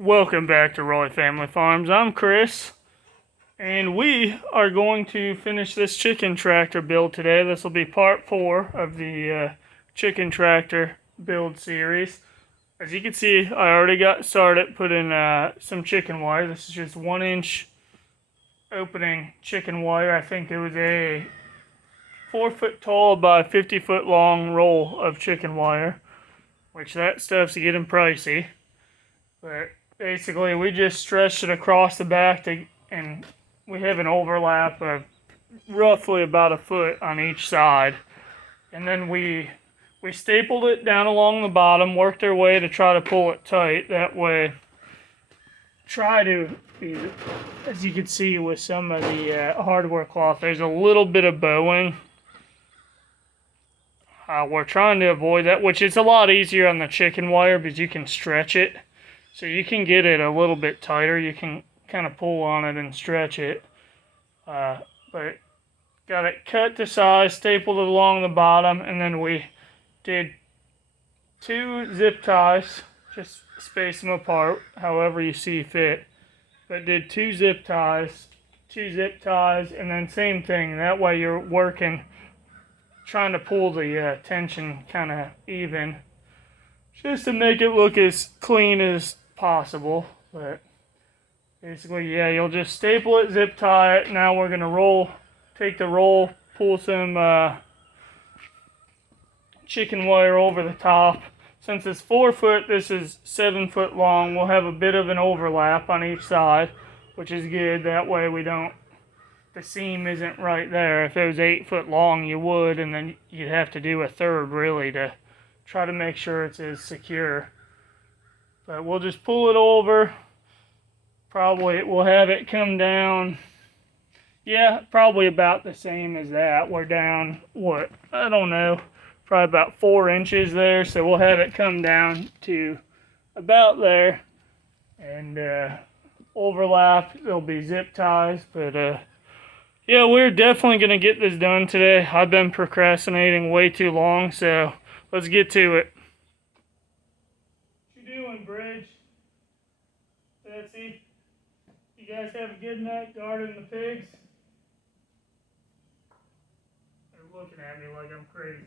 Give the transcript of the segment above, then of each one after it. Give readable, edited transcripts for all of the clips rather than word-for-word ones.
Welcome back to Roy Family Farms. I'm Chris, and we are going to finish this chicken tractor build today. This will be part 4 of the chicken tractor build series. As you can see, I already got started putting some chicken wire. This is just 1-inch opening chicken wire. I think it was a 4 foot tall by 50 foot long roll of chicken wire, which that stuff's getting pricey. But basically, we just stretched it across the back and we have an overlap of roughly about a foot on each side. And then we stapled it down along the bottom, worked our way to try to pull it tight. That way, as you can see with some of the hardware cloth, there's a little bit of bowing. We're trying to avoid that, which is a lot easier on the chicken wire because you can stretch it. So you can get it a little bit tighter. You can kind of pull on it and stretch it. But got it cut to size, stapled it along the bottom, and then we did 2 zip ties. Just space them apart however you see fit. But did 2 zip ties, and then same thing. That way you're working, trying to pull the tension kind of even, just to make it look as clean as possible. But basically, yeah, you'll just staple it, zip tie it. Now we're gonna take the roll, pull some chicken wire over the top. Since it's 4 foot, this is 7 foot long. We'll have a bit of an overlap on each side, which is good. That way the seam isn't right there. If it was 8 foot long, you would, and then you'd have to do a third really to try to make sure it's as secure. But we'll just pull it over. Probably we'll have it come down. Yeah, probably about the same as that. We're down, what, I don't know, probably about 4 inches there. So we'll have it come down to about there. And overlap, there'll be zip ties. But yeah, we're definitely going to get this done today. I've been procrastinating way too long, so let's get to it. What you doing, Bridge? Betsy? You guys have a good night guarding the pigs? They're looking at me like I'm crazy.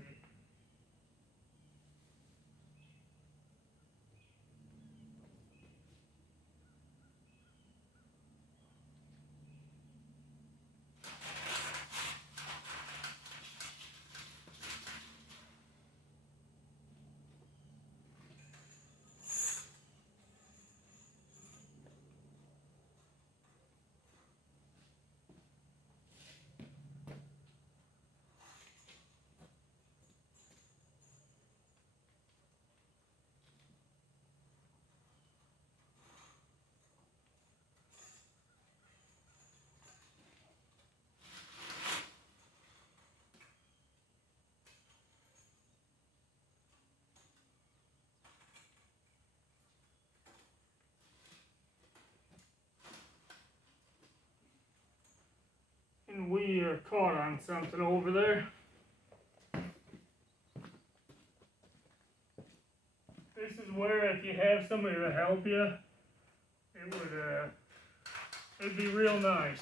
And we are caught on something over there. This is where if you have somebody to help you, it'd be real nice.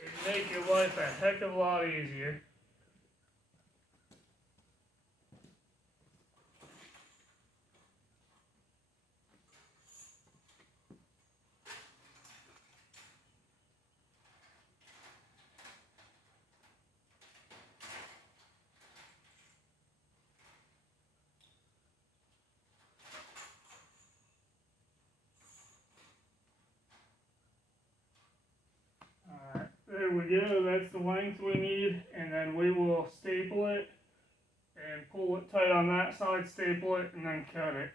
It'd make your life a heck of a lot easier. There we go, that's the length we need, and then we will staple it and pull it tight on that side, staple it, and then cut it.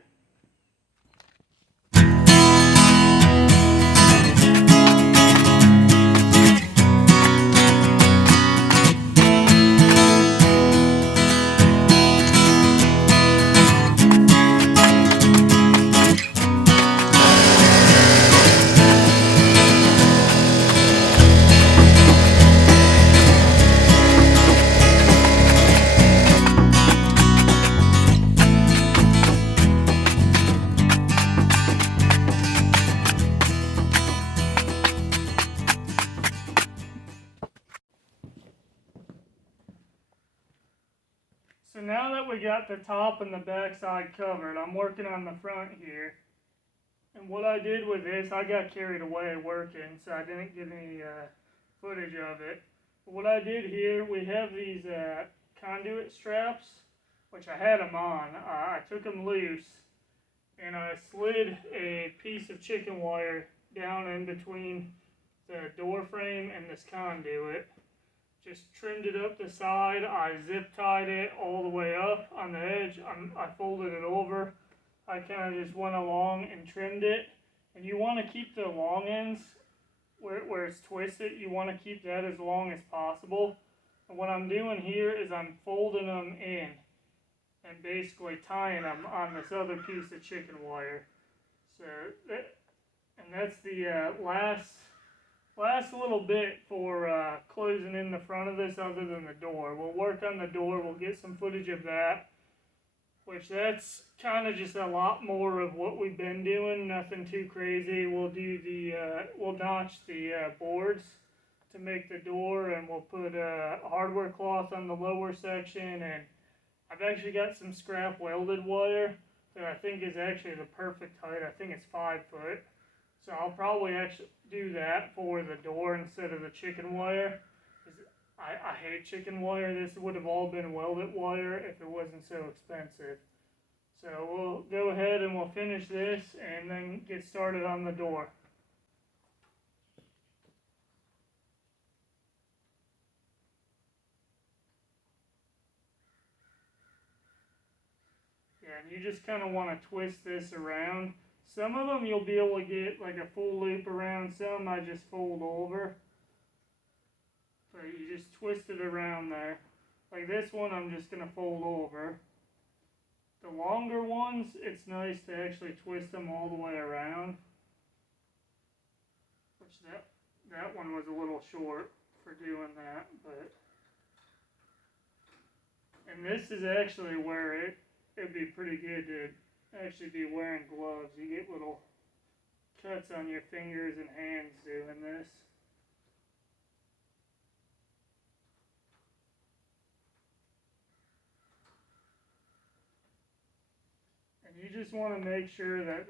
that we got the top and the back side covered, I'm working on the front here. And what I did with this, I got carried away working, so I didn't get any footage of it. But what I did here, we have these conduit straps, which I had them on. I took them loose, and I slid a piece of chicken wire down in between the door frame and this conduit. Just trimmed it up the side. I zip tied it all the way up on the edge. I folded it over. I kind of just went along and trimmed it. And you want to keep the long ends where it's twisted. You want to keep that as long as possible. And what I'm doing here is I'm folding them in and basically tying them on this other piece of chicken wire. So that's the last little bit for closing in the front of this, other than the door. We'll work on the door. We'll get some footage of that, which that's kind of just a lot more of what we've been doing. Nothing too crazy. We'll do we'll notch the boards to make the door, and we'll put hardware cloth on the lower section. And I've actually got some scrap welded wire that I think is actually the perfect height. I think it's 5 foot. So I'll probably actually do that for the door instead of the chicken wire. I hate chicken wire. This would have all been welded wire if it wasn't so expensive. So we'll go ahead and we'll finish this and then get started on the door. Yeah, and you just kind of want to twist this around. Some of them you'll be able to get like a full loop around. Some I just fold over. So you just twist it around there. Like this one I'm just going to fold over. The longer ones, it's nice to actually twist them all the way around. Which that one was a little short for doing that. And this is actually where it'd be pretty good to actually be wearing gloves. You get little cuts on your fingers and hands doing this. And you just want to make sure that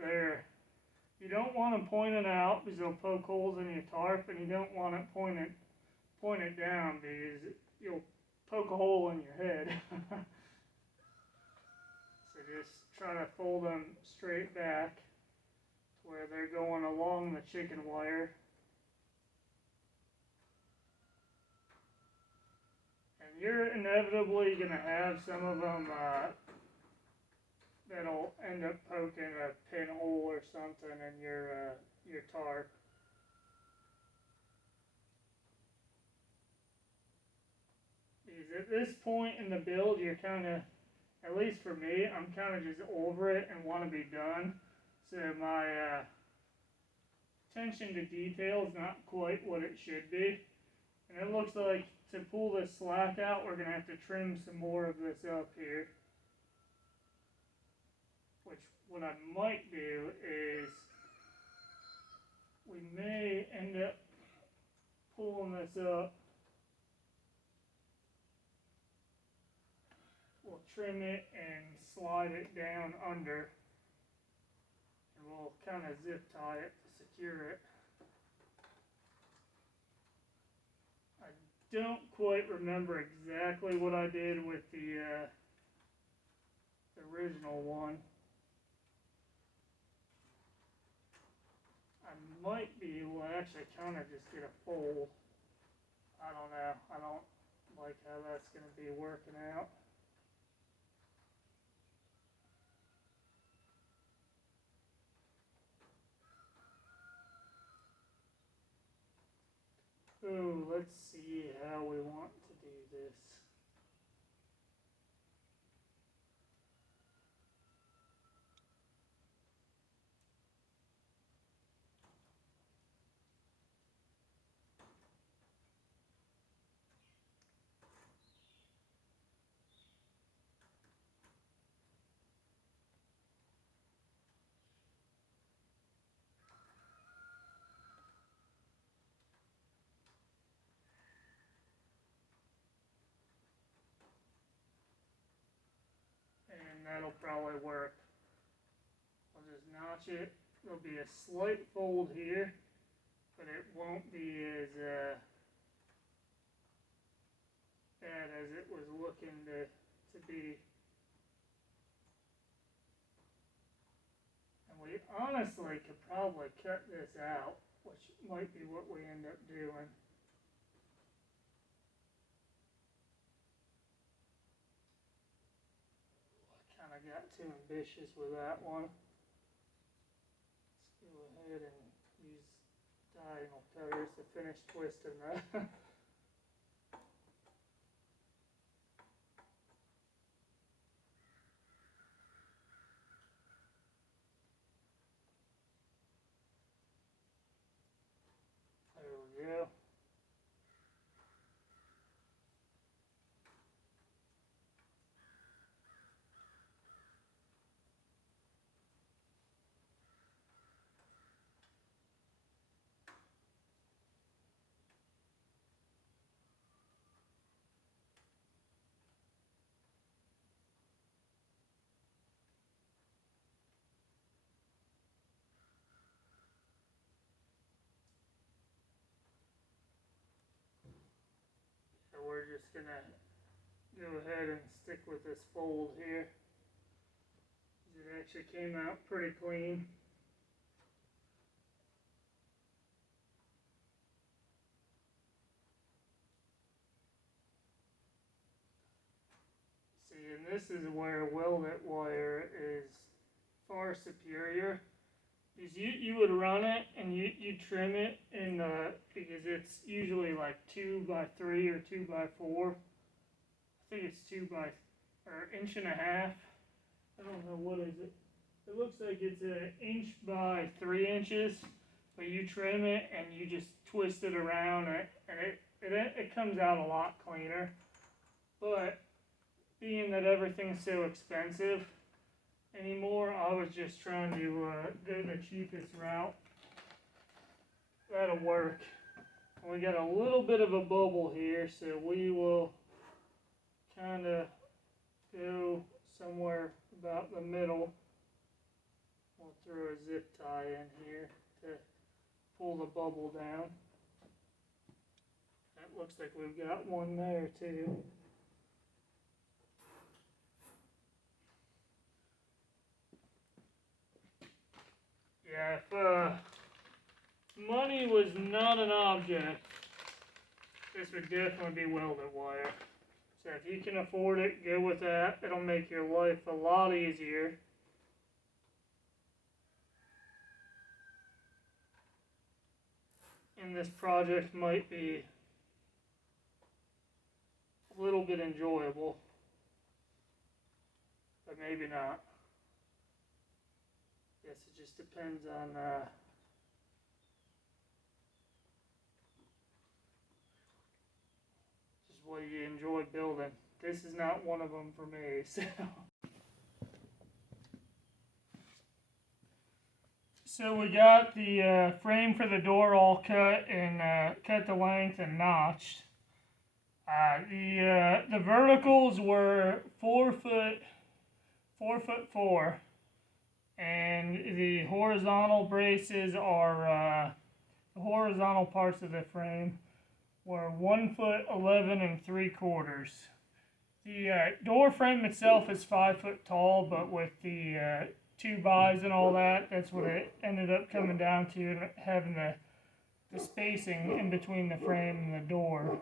you don't want them pointing out because they'll poke holes in your tarp, and you don't want it pointed down because you'll poke a hole in your head. So just try to fold them straight back to where they're going along the chicken wire. And you're inevitably going to have some of them that'll end up poking a pinhole or something in your tarp. Because at this point in the build, you're kind of, at least for me, I'm kind of just over it and want to be done. So my attention to detail is not quite what it should be. And it looks like to pull this slack out, we're going to have to trim some more of this up here. Which, what I might do is, we may end up pulling this up. We'll trim it and slide it down under, and we'll kind of zip tie it to secure it. I don't quite remember exactly what I did with the original one. I might be able to actually kind of just get a fold. I don't know. I don't like how that's going to be working out. Oh, let's see how we want to do this. that'll probably work. I'll just notch it. There'll be a slight fold here, but it won't be as bad as it was looking to be. And we honestly could probably cut this out, which might be what we end up doing. I kind of got too ambitious with that one. Let's go ahead and use diagonal cutters to finish twisting that. Yeah. So we're just gonna go ahead and stick with this fold here. It actually came out pretty clean. See, and this is where welded wire is far superior. Is you would run it and you trim it in because it's usually like 2x3 or 2x4. I think it's 2x or 1.5 inches. I don't know, what is it? It looks like it's 1 inch by 3 inches, but you trim it and you just twist it around and it comes out a lot cleaner. But being that everything's so expensive anymore, I was just trying to go the cheapest route. That'll work. We got a little bit of a bubble here, so we will kind of go somewhere about the middle. We'll throw a zip tie in here to pull the bubble down. That looks like we've got one there too. Yeah, if money was not an object, this would definitely be welded wire. So if you can afford it, go with that. It'll make your life a lot easier. And this project might be a little bit enjoyable, but maybe not. Guess it just depends on just what you enjoy building. This is not one of them for me, so. So we got the frame for the door all cut and cut the length and notched. The verticals were 4 foot 4'4", and the horizontal braces are the horizontal parts of the frame were 1 foot 11 3/4. The door frame itself is 5 foot tall, but with the 2 and all that, that's what it ended up coming down to, and having the spacing in between the frame and the door.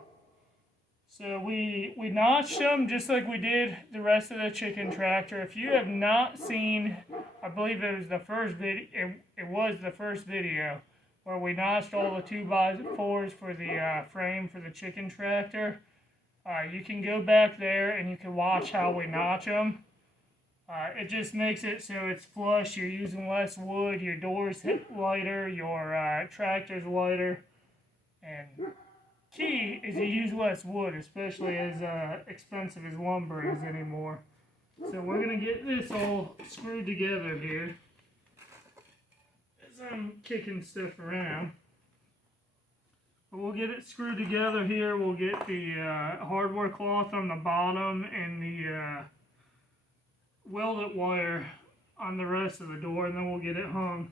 So we notched them just like we did the rest of the chicken tractor. If you have not seen, I believe it was the first video. It was the first video where we notched all the 2x4s for the frame for the chicken tractor. You can go back there and you can watch how we notch them. It just makes it so it's flush. You're using less wood. Your doors hit lighter. Your tractor's lighter. And key is you use less wood, especially as expensive as lumber is anymore. So we're going to get this all screwed together here as I'm kicking stuff around. But we'll get it screwed together here. We'll get the hardware cloth on the bottom and the welded wire on the rest of the door, and then we'll get it hung.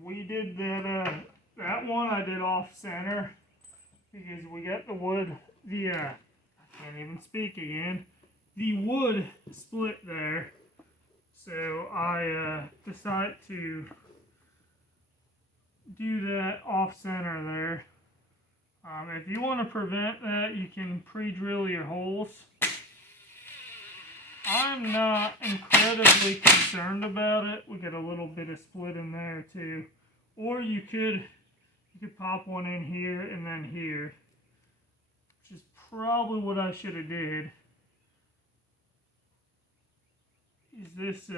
We did that one I did off center because we got the wood, I can't even speak again, the wood split there. So I decided to do that off center there. If you want to prevent that, you can pre-drill your holes. I'm not incredibly concerned about it. We got a little bit of split in there too. Or you could pop one in here and then here, which is probably what I should have did. Is this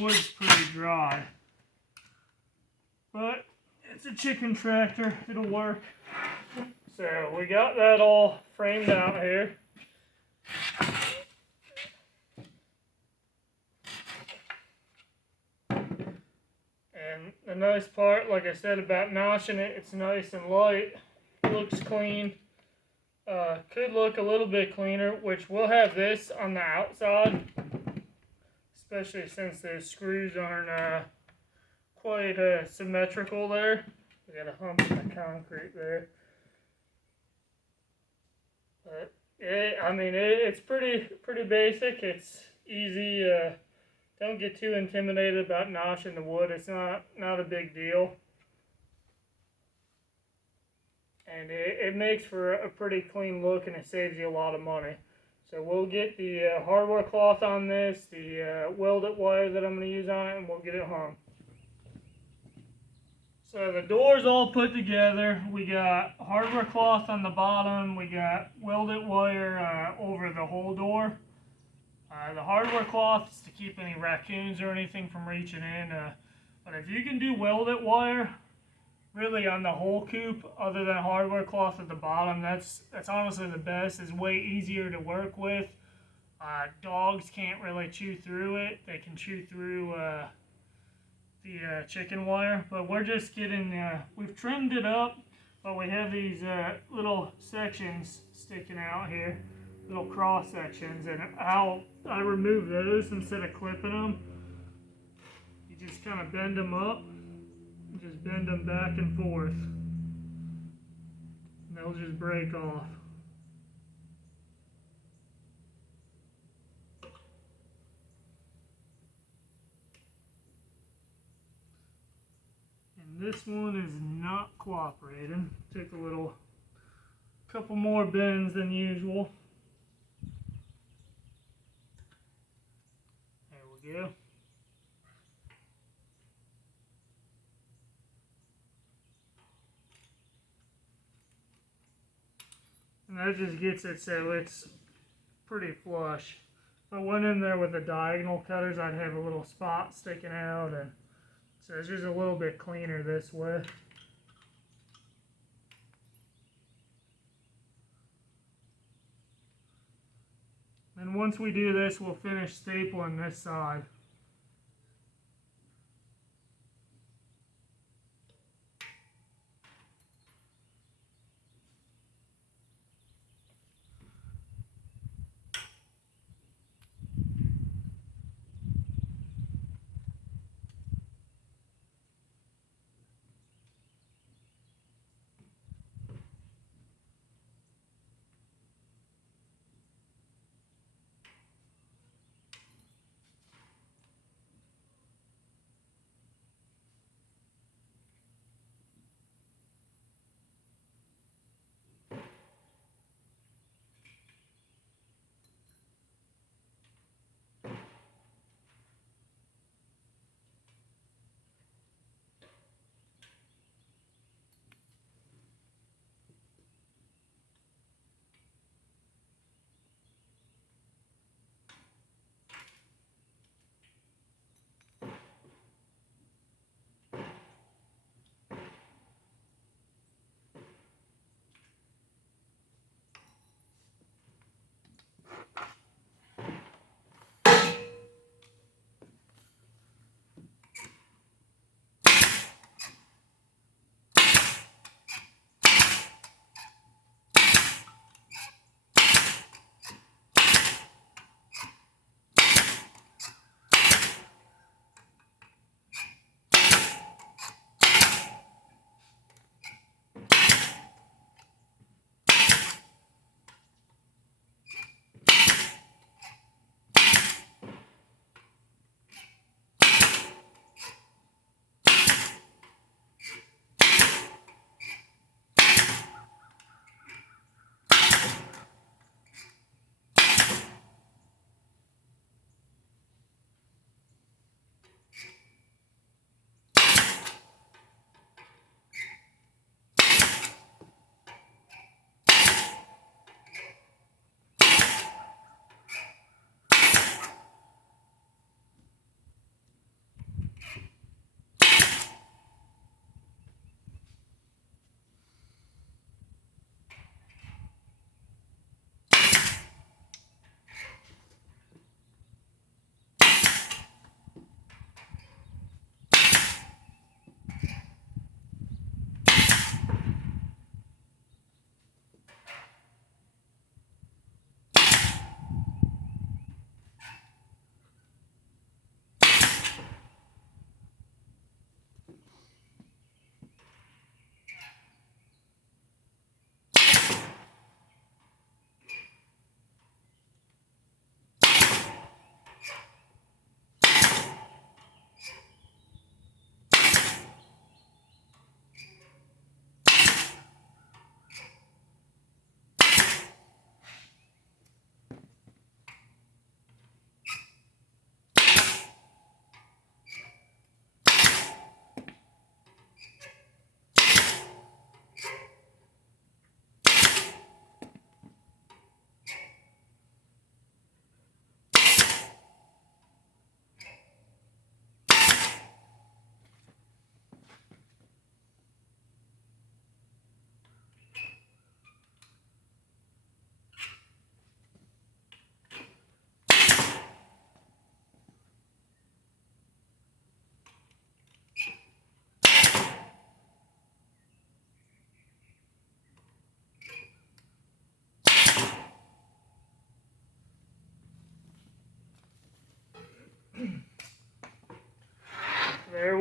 wood's pretty dry, but it's a chicken tractor, it'll work. So we got that all framed out here. And the nice part, like I said about notching it, it's nice and light, looks clean. Could look a little bit cleaner, which we'll have this on the outside, especially since those screws aren't quite symmetrical there. We got a hump in the concrete there. But it's pretty basic. It's easy. Don't get too intimidated about notching the wood. It's not a big deal. And it makes for a pretty clean look, and it saves you a lot of money. So we'll get the hardware cloth on this, the welded wire that I'm going to use on it, and we'll get it hung. So the door's all put together. We got hardware cloth on the bottom. We got welded wire over the whole door. The hardware cloth is to keep any raccoons or anything from reaching in. But if you can do welded wire, really on the whole coop, other than hardware cloth at the bottom, that's honestly the best. It's way easier to work with. Dogs can't really chew through it. They can chew through the chicken wire, but we're just getting, we've trimmed it up, but we have these little sections sticking out here, little cross sections, and how I remove those instead of clipping them, you just kind of bend them up, and just bend them back and forth, and they'll just break off. This one is not cooperating. Took a couple more bends than usual. There we go. And that just gets it so it's pretty flush. If I went in there with the diagonal cutters, I'd have a little spot sticking out, and so it's just a little bit cleaner this way. And once we do this, we'll finish stapling this side.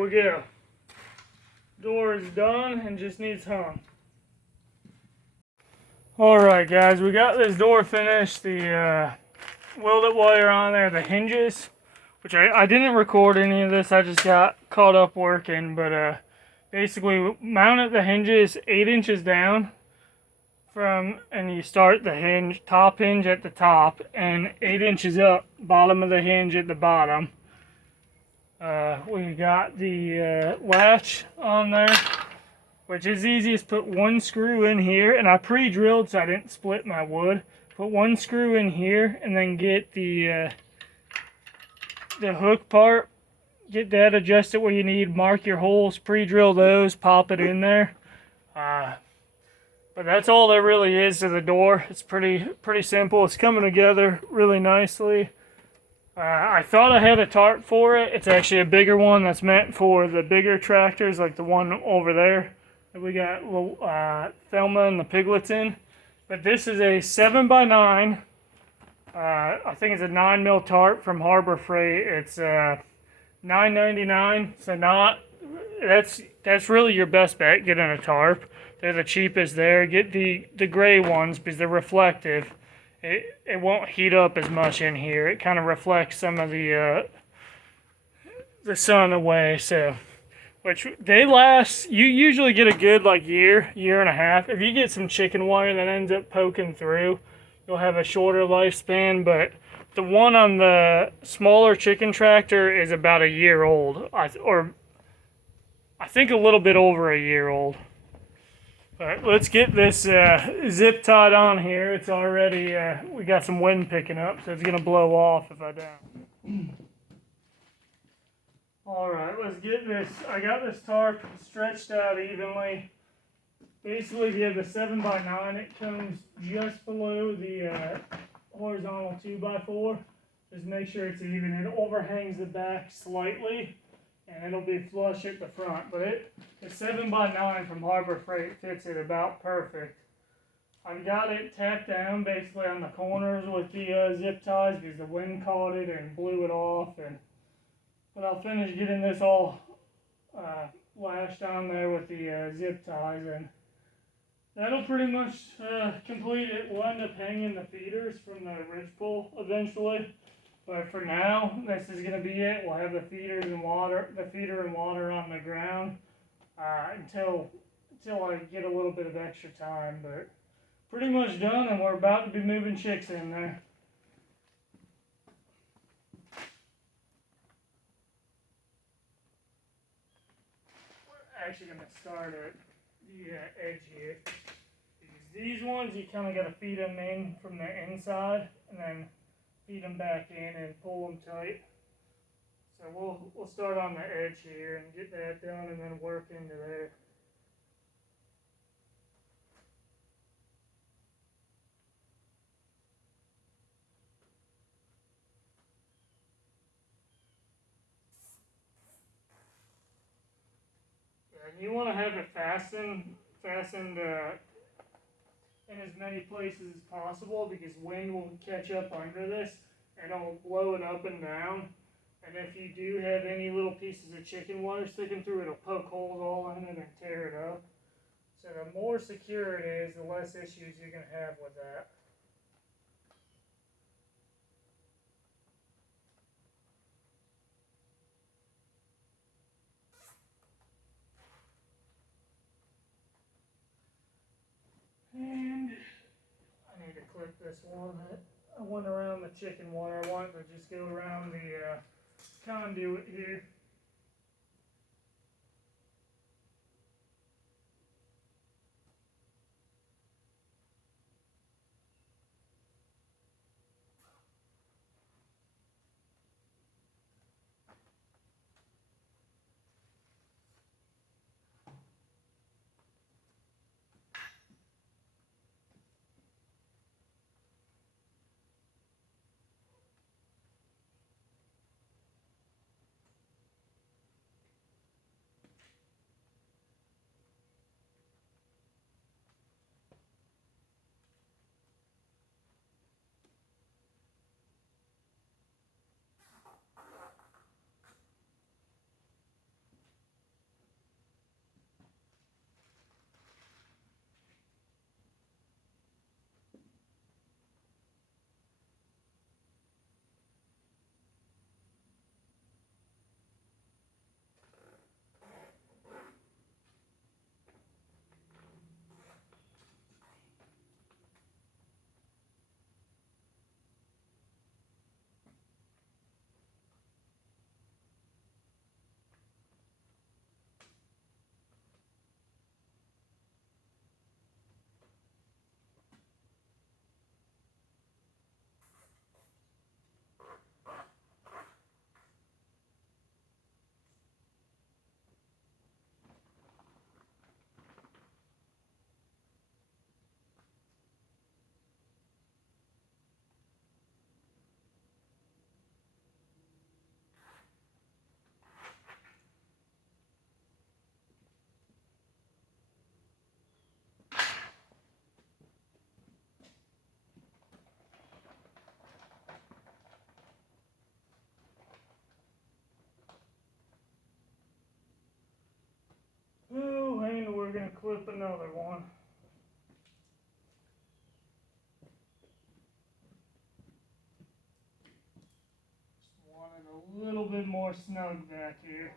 we go. Door is done and just needs hung. Alright guys, we got this door finished. The welded wire on there, the hinges, which I didn't record any of this, I just got caught up working, but basically we mounted the hinges 8 inches down and you start the top hinge at the top and 8 inches up, bottom of the hinge at the bottom. We got the latch on there, which is easiest. Put one screw in here, and I pre-drilled so I didn't split my wood. Put one screw in here, and then get the hook part. Get that adjusted where you need. Mark your holes, pre-drill those, pop it in there. But that's all there really is to the door. It's pretty simple. It's coming together really nicely. I thought I had a tarp for it. It's actually a bigger one that's meant for the bigger tractors, like the one over there that we got little Thelma and the piglets in. But this is a 7x9. I think it's a 9mm tarp from Harbor Freight. It's $9.99. So that's really your best bet, getting a tarp. They're the cheapest there. Get the gray ones because they're reflective. It won't heat up as much in here. It kind of reflects some of the sun away. So, which they last. You usually get a good year and a half. If you get some chicken wire that ends up poking through, you'll have a shorter lifespan. But the one on the smaller chicken tractor is about a year old, or I think a little bit over a year old. Alright, let's get this zip tied on here. It's already, we got some wind picking up, so it's going to blow off if I don't. Alright, let's get this. I got this tarp stretched out evenly. Basically, if you have the 7x9, it comes just below the horizontal 2x4. Just make sure it's even. It overhangs the back slightly, and it'll be flush at the front. But the 7x9 from Harbor Freight fits it about perfect. I've got it tacked down basically on the corners with the zip ties because the wind caught it and blew it off. But I'll finish getting this all lashed on there with the zip ties, and that'll pretty much complete it. We'll end up hanging the feeders from the ridge pole eventually. But for now, this is going to be it. We'll have the feeder and water on the ground until I get a little bit of extra time. But pretty much done, and we're about to be moving chicks in there. We're actually going to start at the edge here. These ones, you kind of got to feed them in from the inside, and then feed them back in and pull them tight. So we'll start on the edge here and get that done, and then work into there. Yeah, and you want to have it fastened in as many places as possible, because wind will catch up under this and it'll blow it up and down. And if you do have any little pieces of chicken wire sticking through, it'll poke holes all in it and tear it up. So the more secure it is, the less issues you're going to have with that. And I need to clip this one. I went around the chicken wire. I want to just go around the conduit here. another one. Just wanted a little bit more snug back here.